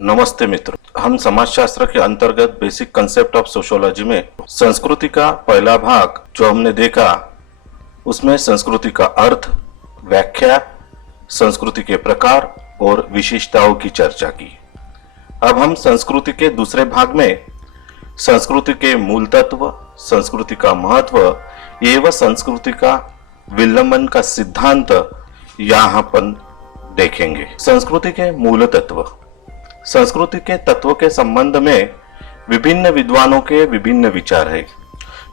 नमस्ते मित्रों, हम समाजशास्त्र के अंतर्गत बेसिक कंसेप्ट ऑफ सोशियोलॉजी में संस्कृति का पहला भाग जो हमने देखा उसमें संस्कृति का अर्थ, व्याख्या, संस्कृति के प्रकार और विशेषताओं की चर्चा की। अब हम संस्कृति के दूसरे भाग में संस्कृति के मूल तत्व, संस्कृति का महत्व एवं संस्कृति का विलंबन का सिद्धांत यहाँ पर देखेंगे। संस्कृति के मूल तत्व। संस्कृति के तत्व के संबंध में विभिन्न विद्वानों के विभिन्न विचार है।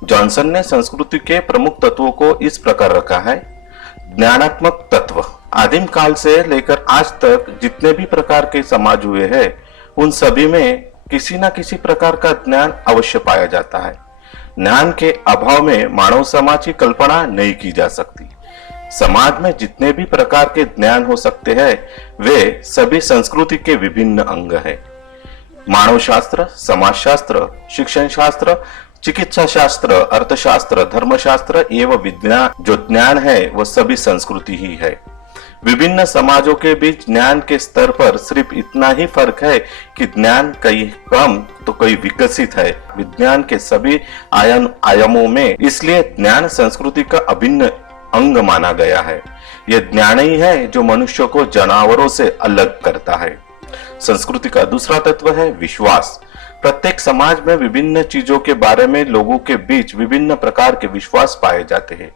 जॉनसन ने संस्कृति के प्रमुख तत्वों को इस प्रकार रखा है। ज्ञानात्मक तत्व। आदिम काल से लेकर आज तक जितने भी प्रकार के समाज हुए हैं उन सभी में किसी न किसी प्रकार का ज्ञान अवश्य पाया जाता है। ज्ञान के अभाव में मानव समाज की कल्पना नहीं की जा सकती। समाज में जितने भी प्रकार के ज्ञान हो सकते हैं वे सभी संस्कृति के विभिन्न अंग हैं। मानव शास्त्र, समाजशास्त्र, शिक्षण शास्त्र, चिकित्सा शास्त्र, अर्थशास्त्र, धर्मशास्त्र एवं विज्ञान जो ज्ञान है वह सभी संस्कृति ही है। विभिन्न समाजों के बीच ज्ञान के स्तर पर सिर्फ इतना ही फर्क है कि ज्ञान कई कम तो कई विकसित है विज्ञान के सभी आयामों में। इसलिए ज्ञान संस्कृति का अभिन्न अंग माना गया है। यह ज्ञान ही है जो मनुष्य को जानवरों से अलग करता है। संस्कृति का दूसरा तत्व है विश्वास। प्रत्येक समाज में विभिन्न चीजों के बारे में लोगों के बीच विभिन्न प्रकार के विश्वास पाए जाते हैं।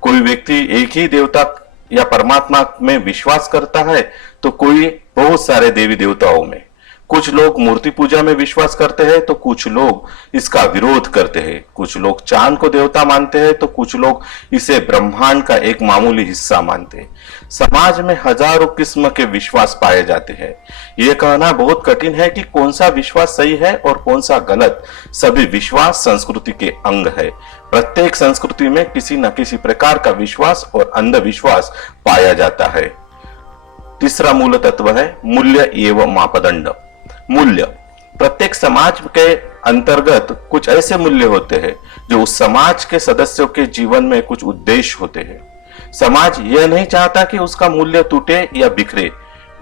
कोई व्यक्ति एक ही देवता या परमात्मा में विश्वास करता है तो कोई बहुत सारे देवी देवताओं में। कुछ लोग मूर्ति पूजा में विश्वास करते हैं तो कुछ लोग इसका विरोध करते हैं। कुछ लोग चांद को देवता मानते हैं तो कुछ लोग इसे ब्रह्मांड का एक मामूली हिस्सा मानते हैं। समाज में हजारों किस्म के विश्वास पाए जाते हैं। यह कहना बहुत कठिन है कि कौन सा विश्वास सही है और कौन सा गलत। सभी विश्वास संस्कृति के अंग है। प्रत्येक संस्कृति में किसी न किसी प्रकार का विश्वास और अंधविश्वास पाया जाता है। तीसरा मूल तत्व है मूल्य एवं मापदंड। मूल्य। प्रत्येक समाज के अंतर्गत कुछ ऐसे मूल्य होते हैं जो उस समाज के सदस्यों के जीवन में कुछ उद्देश्य होते हैं। समाज यह नहीं चाहता कि उसका मूल्य टूटे या बिखरे।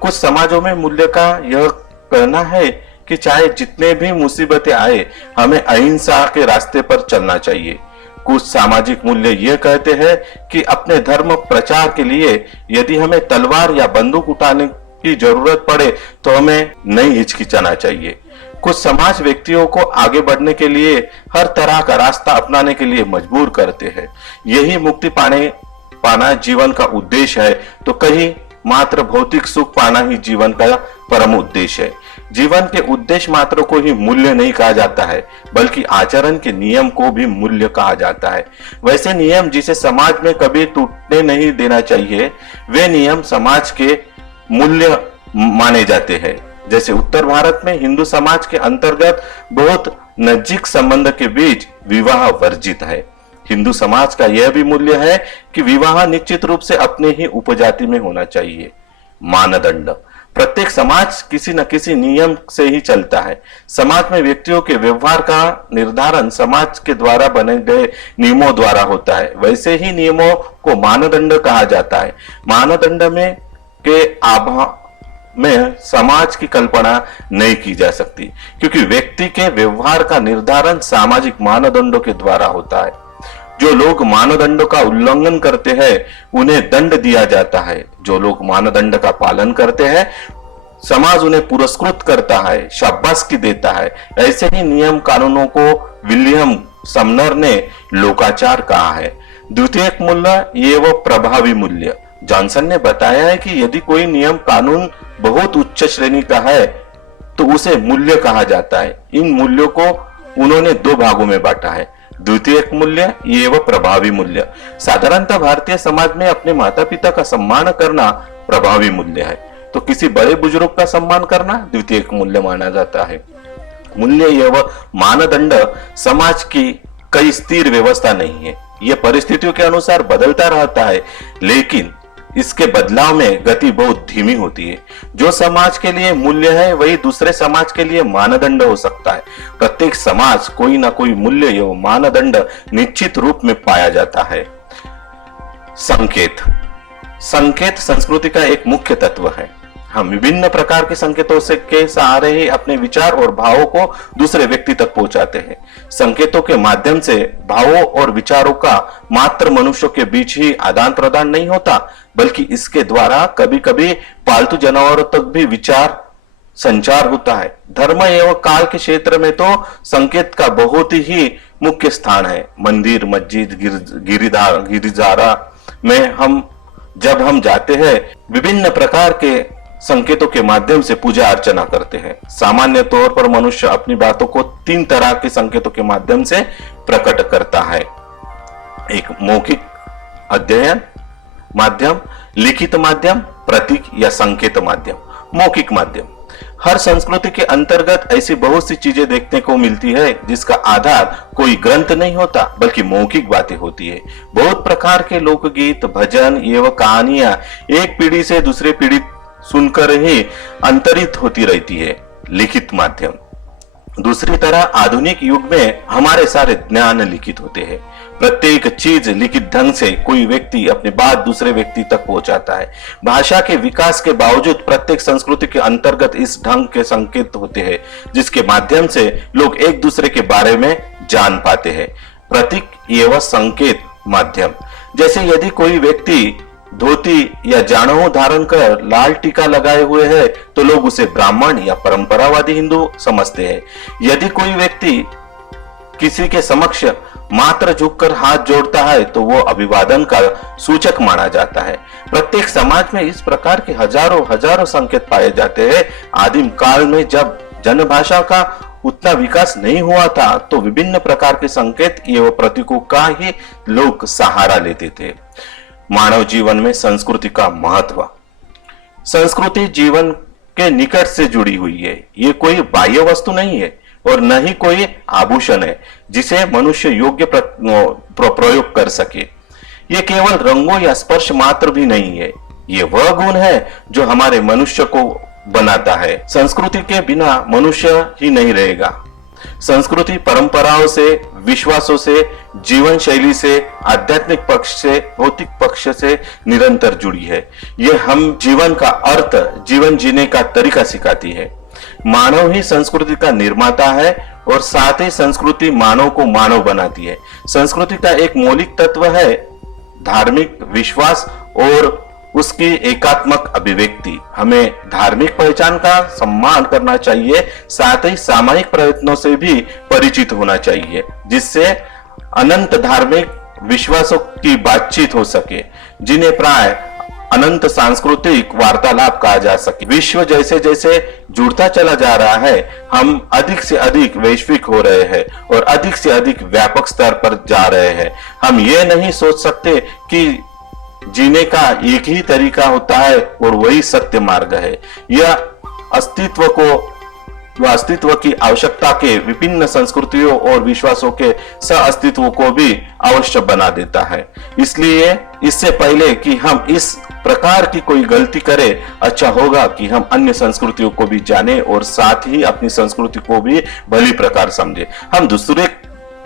कुछ समाजों में मूल्य का यह कहना है कि चाहे जितने भी मुसीबतें आए हमें अहिंसा के रास्ते पर चलना चाहिए। कुछ सामाजिक मूल्य यह कहते हैं कि अपने धर्म प्रचार के लिए यदि हमें तलवार या बंदूक उठाने की जरूरत पड़े तो हमें नहीं हिचकिचाना चाहिए। कुछ समाज व्यक्तियों को आगे बढ़ने के लिए हर तरह का रास्ता अपनाने के लिए मजबूर करते हैं। यही मुक्ति पाना जीवन का उद्देश्य है तो कहीं मात्र भौतिक सुख पाना ही जीवन का परम उद्देश्य है। जीवन के उद्देश्य मात्र को ही मूल्य नहीं कहा जाता है बल्कि आचरण के नियम को भी मूल्य कहा जाता है। वैसे नियम जिसे समाज में कभी टूटने नहीं देना चाहिए वे नियम समाज के मूल्य माने जाते हैं। जैसे उत्तर भारत में हिंदू समाज के अंतर्गत बहुत नजीक संबंध के बीच विवाह वर्जित है। हिंदू समाज का यह भी मूल्य है कि विवाह निश्चित रूप से अपने ही उपजाति में होना चाहिए। मानदंड। प्रत्येक समाज किसी न किसी नियम से ही चलता है। समाज में व्यक्तियों के व्यवहार का निर्धारण समाज के द्वारा बने गए नियमों द्वारा होता है। वैसे ही नियमों को मानदंड कहा जाता है। मानदंड में के अभाव में समाज की कल्पना नहीं की जा सकती क्योंकि व्यक्ति के व्यवहार का निर्धारण सामाजिक मानदंडों के द्वारा होता है। जो लोग मानदंडों का उल्लंघन करते हैं उन्हें दंड दिया जाता है। जो लोग मानदंड का पालन करते हैं समाज उन्हें पुरस्कृत करता है, शाबाशी देता है। ऐसे ही नियम कानूनों को विलियम समनर ने लोकाचार कहा है। द्वितीय मूल्य एवं प्रभावी मूल्य। जॉनसन ने बताया है कि यदि कोई नियम कानून बहुत उच्च श्रेणी का है तो उसे मूल्य कहा जाता है। इन मूल्यों को उन्होंने दो भागों में बांटा है, द्वितीय मूल्य एवं प्रभावी मूल्य। साधारणतः भारतीय समाज में अपने माता पिता का सम्मान करना प्रभावी मूल्य है तो किसी बड़े बुजुर्ग का सम्मान करना द्वितीय मूल्य माना जाता है। मूल्य एवं मानदंड समाज की कई स्थिर व्यवस्था नहीं है। यह परिस्थितियों के अनुसार बदलता रहता है लेकिन इसके बदलाव में गति बहुत धीमी होती है। जो समाज के लिए मूल्य है वही दूसरे समाज के लिए मानदंड हो सकता है। प्रत्येक समाज कोई ना कोई मूल्य एवं मानदंड निश्चित रूप में पाया जाता है। संकेत। संकेत संस्कृति का एक मुख्य तत्व है। हम विभिन्न प्रकार के संकेतों से के सहारे ही अपने विचार और भावों को दूसरे व्यक्ति तक पहुंचाते हैं। संकेतों के माध्यम से भावों और विचारों का मात्र मनुष्यों के बीच ही आदान प्रदान नहीं होता, बल्कि इसके द्वारा कभी कभी पालतू जानवरों तक भी विचार संचार होता है। धर्म एवं काल के क्षेत्र में तो संकेत का बहुत ही मुख्य स्थान है। मंदिर, मस्जिद, गिरिजारा में जब हम जाते हैं, विभिन्न प्रकार के संकेतों के माध्यम से पूजा अर्चना करते हैं। सामान्य तौर पर मनुष्य अपनी बातों को 3 तरह के संकेतों के माध्यम से प्रकट करता है। एक मौखिक अध्ययन माध्यम, लिखित माध्यम, प्रतीक या संकेत माध्यम। मौखिक माध्यम, हर संस्कृति के अंतर्गत ऐसी बहुत सी चीजें देखने को मिलती है जिसका आधार कोई ग्रंथ नहीं होता, बल्कि मौखिक बातें होती है। बहुत प्रकार के लोकगीत, भजन एवं कहानियां एक पीढ़ी से दूसरे पीढ़ी सुनकर ही अंतरित होती रहती है। लिखित माध्यम, दूसरी तरह आधुनिक युग में हमारे सारे ज्ञान लिखित होते हैं। प्रत्येक चीज लिखित ढंग से कोई व्यक्ति अपनी बात दूसरे व्यक्ति तक पहुंचाता है। भाषा के विकास के बावजूद प्रत्येक संस्कृति के अंतर्गत इस ढंग के संकेत होते हैं जिसके माध्यम से लोग एक दूसरे के बारे में जान पाते हैं। प्रतीक एवं संकेत माध्यम, जैसे यदि कोई व्यक्ति धोती या जाणों धारण कर लाल टीका लगाए हुए है तो लोग उसे ब्राह्मण या परंपरावादी हिंदू समझते हैं। यदि कोई व्यक्ति किसी के समक्ष मात्र झुककर हाथ जोड़ता है तो वो अभिवादन का सूचक माना जाता है। प्रत्येक समाज में इस प्रकार के हजारों संकेत पाए जाते हैं। आदिम काल में जब जनभाषा का उतना विकास नहीं हुआ था तो विभिन्न प्रकार के संकेत एवं प्रतीकों का ही लोग सहारा लेते थे। मानव जीवन में संस्कृति का महत्व। संस्कृति जीवन के निकट से जुड़ी हुई है। ये कोई बाह्य वस्तु नहीं है और न ही कोई आभूषण है जिसे मनुष्य योग्य प्रयोग कर सके। ये केवल रंगों या स्पर्श मात्र भी नहीं है, ये वह गुण है जो हमारे मनुष्य को बनाता है। संस्कृति के बिना मनुष्य ही नहीं रहेगा। संस्कृति परंपराओं से, विश्वासों से, जीवन शैली से, आध्यात्मिक पक्ष से, भौतिक पक्ष से निरंतर जुड़ी है। यह हम जीवन का अर्थ, जीवन जीने का तरीका सिखाती है। मानव ही संस्कृति का निर्माता है और साथ ही संस्कृति मानव को मानव बनाती है। संस्कृति का एक मौलिक तत्व है धार्मिक विश्वास और उसकी एकात्मक अभिव्यक्ति। हमें धार्मिक पहचान का सम्मान करना चाहिए, साथ ही सामाजिक प्रयत्नों से भी परिचित होना चाहिए जिससे अनंत धार्मिक विश्वासों की बातचीत हो सके, जिन्हें प्राय अनंत सांस्कृतिक वार्तालाप कहा जा सके। विश्व जैसे जैसे जुड़ता चला जा रहा है, हम अधिक से अधिक वैश्विक हो रहे हैं और अधिक से अधिक व्यापक स्तर पर जा रहे हैं। हम ये नहीं सोच सकते कि जीने का एक ही तरीका होता है और वही सत्य मार्ग है। यह अस्तित्व की आवश्यकता के विभिन्न संस्कृतियों और विश्वासों के सह-अस्तित्व को भी आवश्यक बना देता है। इसलिए इससे पहले कि हम इस प्रकार की कोई गलती करें, अच्छा होगा कि हम अन्य संस्कृतियों को भी जाने और साथ ही अपनी संस्कृति को भी भली प्रकार समझे। हम दूसरे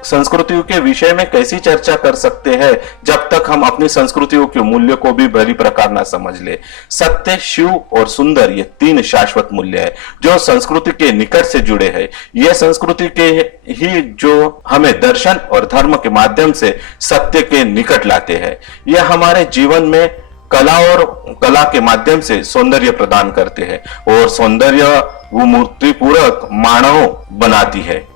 संस्कृतियों के विषय में कैसी चर्चा कर सकते हैं जब तक हम अपनी संस्कृतियों के मूल्य को भी भली प्रकार ना समझ ले। सत्य, शिव और सुंदर ये 3 शाश्वत मूल्य है जो संस्कृति के निकट से जुड़े हैं। ये संस्कृति के ही जो हमें दर्शन और धर्म के माध्यम से सत्य के निकट लाते हैं। यह हमारे जीवन में कला के माध्यम से सौंदर्य प्रदान करते हैं और सौंदर्य वो मूर्ति पूरक मानव बनाती है।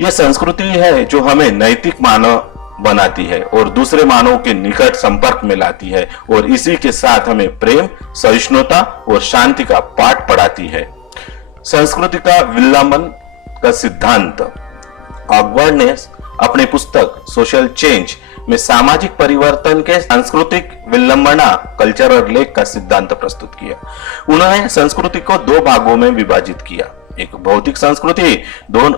यह संस्कृति है जो हमें नैतिक मानव बनाती है और दूसरे मानव के निकट संपर्क में लाती है और इसी के साथ हमें प्रेम, सहिष्णुता और शांति का पाठ पढ़ाती है। संस्कृति का विलंबन का सिद्धांत। ऑकवर्ड ने अपनी पुस्तक सोशल चेंज में सामाजिक परिवर्तन के सांस्कृतिक विलंबना कल्चरल लेक का सिद्धांत प्रस्तुत किया। उन्होंने संस्कृति को 2 भागों में विभाजित किया, एक भौतिक संस्कृति, 2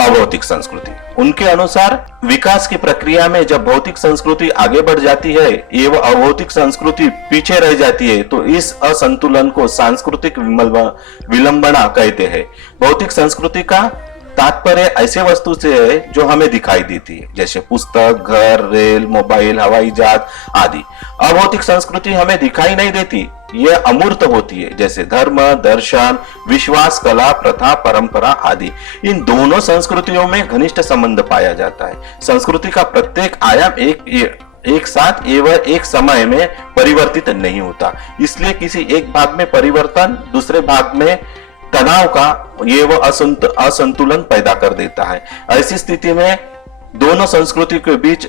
अभौतिक संस्कृति। उनके अनुसार विकास की प्रक्रिया में जब भौतिक संस्कृति आगे बढ़ जाती है एवं अभौतिक संस्कृति पीछे रह जाती है तो इस असंतुलन को सांस्कृतिक विलंबना कहते हैं। भौतिक संस्कृति का तात्पर्य ऐसे वस्तु से है जो हमें दिखाई देती है, जैसे पुस्तक, घर, रेल, मोबाइल, हवाई जहाज आदि। अभौतिक संस्कृति हमें दिखाई नहीं देती ये अमूर्त होती है, जैसे धर्म, दर्शन, विश्वास, कला, प्रथा, परंपरा आदि। इन दोनों संस्कृतियों में घनिष्ठ संबंध पाया जाता है। संस्कृति का प्रत्येक आयाम एक साथ एवं एक समय में परिवर्तित नहीं होता, इसलिए किसी एक भाग में परिवर्तन दूसरे भाग में तनाव का एवं असंतुलन पैदा कर देता है। ऐसी स्थिति में दोनों संस्कृति के बीच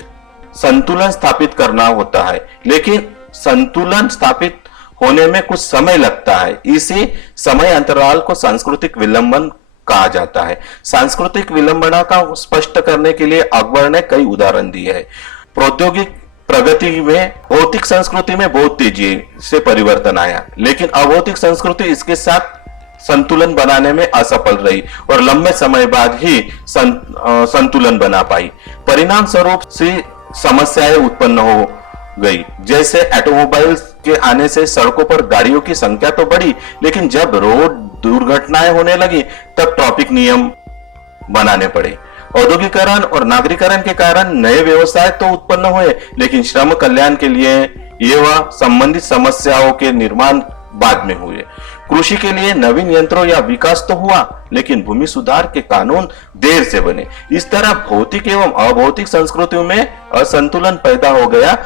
संतुलन स्थापित करना होता है, लेकिन संतुलन स्थापित होने में कुछ समय लगता है। इसी समय अंतराल को सांस्कृतिक विलंबन कहा जाता है। सांस्कृतिक विलंबना का स्पष्ट करने के लिए अकबर ने कई उदाहरण दिए हैं। प्रौद्योगिक प्रगति में भौतिक संस्कृति में बहुत तेजी से परिवर्तन आया, लेकिन अभौतिक संस्कृति इसके साथ संतुलन बनाने में असफल रही और लंबे समय बाद ही संतुलन बना पाई। परिणाम स्वरूप से समस्याएं उत्पन्न हो गई, जैसे ऑटोमोबाइल के आने से सड़कों पर गाड़ियों की संख्या तो बढ़ी, लेकिन जब रोड दुर्घटनाएं होने लगी तब ट्रैफिक नियम बनाने पड़े। औद्योगिकरण और नागरीकरण के कारण नए व्यवसाय तो उत्पन्न हुए, लेकिन श्रम कल्याण के लिए एवं संबंधित समस्याओं के निर्माण बाद में हुए। कृषि के लिए नवीन यंत्रों या विकास तो हुआ, लेकिन भूमि सुधार के कानून देर से बने। इस तरह भौतिक एवं अभौतिक संस्कृतियों में असंतुलन पैदा हो गया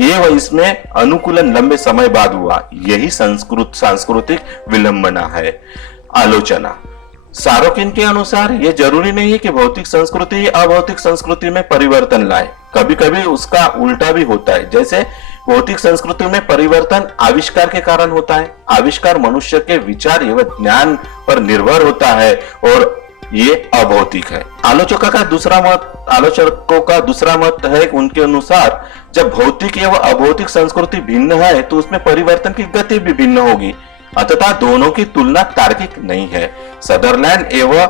एवं इसमें अनुकूलन लंबे समय बाद हुआ। यही सांस्कृतिक विलंबना है। आलोचना। सारोकिन के अनुसार यह जरूरी नहीं है कि भौतिक संस्कृति अभौतिक संस्कृति में परिवर्तन लाए, कभी कभी उसका उल्टा भी होता है। जैसे भौतिक संस्कृति में परिवर्तन आविष्कार के कारण होता है। आविष्कार मनुष्य के विचार एवं ज्ञान पर निर्भर होता है और ये अभौतिक है। आलोचकों का दूसरा मत है, उनके अनुसार जब भौतिक एवं अभौतिक संस्कृति भिन्न है तो उसमें परिवर्तन की गति भी भिन्न होगी, अतः दोनों की तुलना तार्किक नहीं है। सदरलैंड एवं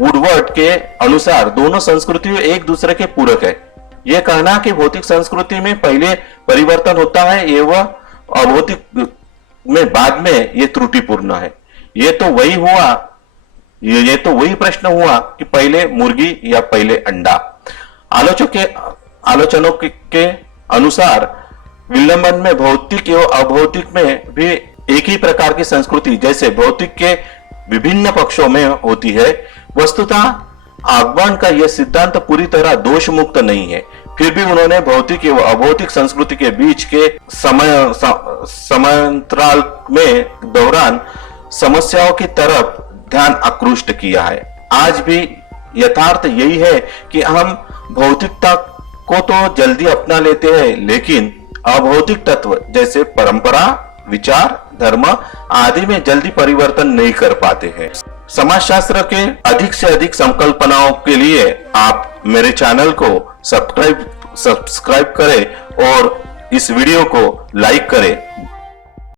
वुडवर्ड के अनुसार दोनों संस्कृतियां एक दूसरे के पूरक है। यह कहना कि भौतिक संस्कृति में पहले परिवर्तन होता है एवं अभौतिक में बाद में यह त्रुटिपूर्ण है। ये तो वही प्रश्न हुआ कि पहले मुर्गी या पहले अंडा। आलोचनों के अनुसार विलंबन में भौतिक एवं अभौतिक में भी एक ही प्रकार की संस्कृति जैसे भौतिक के विभिन्न पक्षों में होती है। वस्तुतः अकबर का यह सिद्धांत पूरी तरह दोष मुक्त नहीं है, फिर भी उन्होंने भौतिक एवं अभौतिक संस्कृति के बीच के समयांतराल में दौरान समस्याओं की तरफ ध्यान आकृष्ट किया है। आज भी यथार्थ यही है कि हम भौतिकता को तो जल्दी अपना लेते हैं, लेकिन अभौतिक तत्व जैसे परंपरा, विचार, धर्म आदि में जल्दी परिवर्तन नहीं कर पाते हैं। समाजशास्त्र के अधिक से अधिक संकल्पनाओं के लिए आप मेरे चैनल को सब्सक्राइब करें और इस वीडियो को लाइक करें।